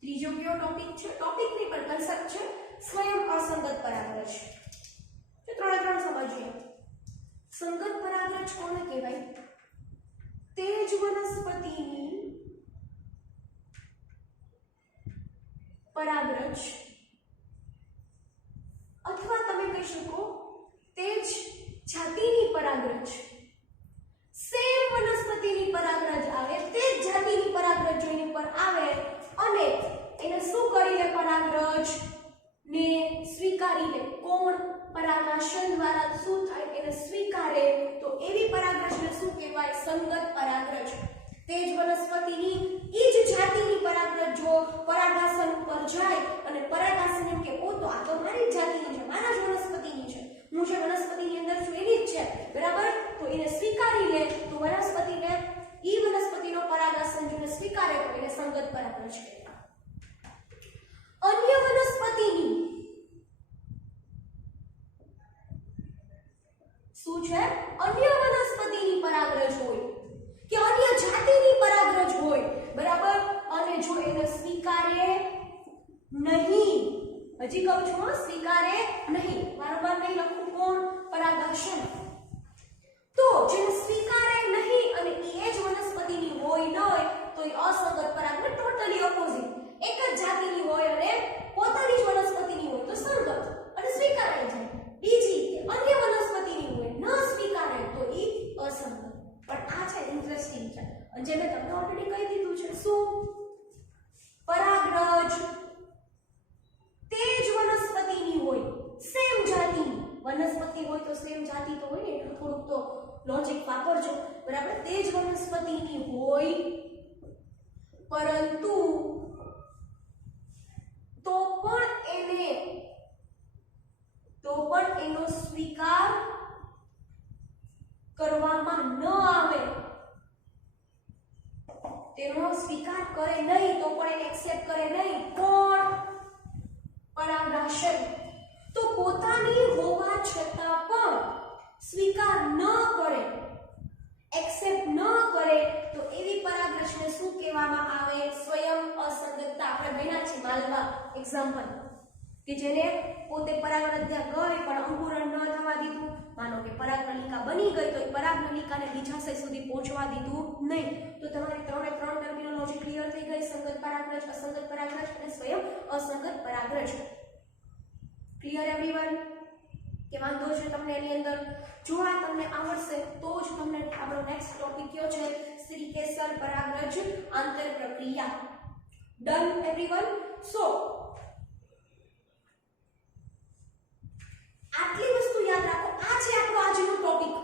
ત્રીજો કયો ટોપિક છે? ટોપિક ની પણ કન્સેપ્ટ છે સ્વયં અસંગત પરાગરજ. તો ત્રણે સમજીએ. સંગત પરાગરજ કોને કહેવાય? તેજ વનસ્પતિની પરાગરજ અથવા તમે કહી શકો તેજ જાતિની પરાગરજ. સેમ વનસ્પતિની પરાગરજ આવે, તેજ જાતિની પરાગરજ જો એની પર આવે અને એને શું કરી લે? પરાગરજ ને સ્વીકારી લે. કોણ? પરાગાશન દ્વારા શું થાય? એને સ્વીકારે, તો એવી પરાગરજને શું કહેવાય? સંગત પરાગરજ. તેજ વનસ્પતિની ઈ જ જાતિની પરાગરજ જો પરાગાશન પર જાય અને પરાગાશન એમ કે ઓ તો આ તો મારી જાતિની છે, મારા જ વનસ્પતિની છે, હું જે વનસ્પતિની અંદર છું એની જ છે, બરાબર, તો એને સ્વીકારી લે, તો વનસ્પતિને ઈ વનસ્પતિનો પરાગાશન જો સ્વીકારે તો એને સંગત પરાગરજ કહેવાય. અન્ય વનસ્પતિની શું છે? અન્ય વનસ્પતિની પરાગરજ હોય કે અન્ય જાતિની પરાગરજ હોય, બરાબર, અને જો એને સ્વીકારે નહીં, હજી કહું છું સ્વીકારે નહીં, વારંવાર નહીં લખું, કોણ? પરાગાશન. તો જેને સ્વીકારે નહીં અને એ જ વનસ્પતિની હોય ન હોય તો એ અસંગત પરાગરજ, ટોટલી ઓપોઝિટ. એક જ જાતિની હોય અને પોતાની જ વનસ્પતિની હોય તો સંગત અને સ્વીકારાય જાય. બીજી અન્ય વનસ્પતિની હોય ન સ્વીકારે તો એ અસંગત. પણ આ છે ઇન્ટરેસ્ટિંગ છે અને જે મેં તમને ઓલરેડી કહી દીધું છે શું? પરાગરજ તેજ વનસ્પતિની હોય, સેમ જાતિની વનસ્પતિ હોય તો સેમ જાતિ તો હોય ને, એટલું થોડુંક તો લોજિક વાપરજો, બરાબર? તેજ વનસ્પતિની હોય પરંતુ તો પણ એનો સ્વીકાર કરવામાં ન આવે, તેનો સ્વીકાર કરે નહીં, તો પણ એને એક્સેપ્ટ કરે નહીં, કોણ? પરાગરાશય. તો પોતાની હોવા છતાં પણ સ્વીકાર ન કરે, એક્સેપ્ટ ન કરે, તો એવી પરાગરજને શું કહેવામાં આવે? સ્વયં અસંગતતા. આપણે ભણ્યા છે માલવા એક્ઝામ્પલ, કે જેને પોતે પરાગરજ્ઞા ગઈ પણ અંકુરણ ન થવા દીધું. માનો કે પરાગનલિકા બની ગઈ તો એ પરાગનલિકાને બીજાશય સુધી પહોંચવા દીધું નહીં. તો તમારી ત્રણે ત્રણ ટર્મિનોલોજી ક્લિયર થઈ ગઈ: સંગત પરાગરજ, અસંગત પરાગરજ અને સ્વયં અસંગત પરાગરજ. Clear everyone? કે વાંધો છે તમને એની અંદર? જો આ તમને આવડશે તો જ તમને આપણો નેક્સ્ટ ટોપિક કયો છે? સ્ત્રીકેસર પરાગરજ આંતર પ્રક્રિયા. Done everyone? સો આટલી વસ્તુ યાદ રાખો. આ છે આપણો આજનો ટોપિક.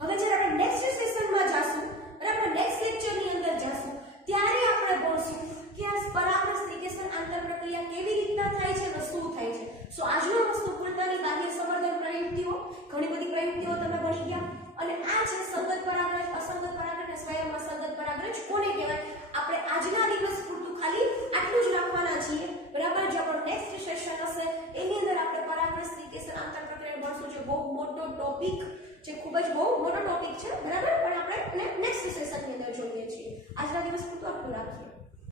હવે જ્યારે આપણે નેક્સ્ટ સેશનમાં જાશું અને આપણે નેક્સ્ટ લેક્ચરની અંદર જાશું ત્યારે આપણે ભણશું કે આ પરાગરજ સ્ત્રીકેસર આંતર પ્રક્રિયા કેવી રીતના થાય છે અને શું થાય છે. સો આજનો વસ્તુ પૂર્ણતાની બાહ્ય સંવર્ધન પ્રયુક્તિઓ, ઘણી બધી પ્રયુક્તિઓ તમે ભણી ગયા. અને આ છે સંગત પરાગરજ, અસંગત પરાગરજ અને સ્વયં અસંગત પરાગરજ કોને કહેવાય. આપણે આજના દિવસ પૂરતું ખાલી આટલું જ રાખવાના છીએ, બરાબર? જે આપણો નેક્સ્ટ સેશન હશે એની અંદર આપણે પરાગરજ સ્ત્રીકેસર આંતર પ્રક્રિયા ભણશું. જે બહુ મોટો ટોપિક, જે ખૂબ જ બહુ મોટો ટોપિક છે, બરાબર? પણ આપણે નેક્સ્ટ સેશનની અંદર જોઈએ છીએ. આજના દિવસ પૂરતું આટલું રાખીએ.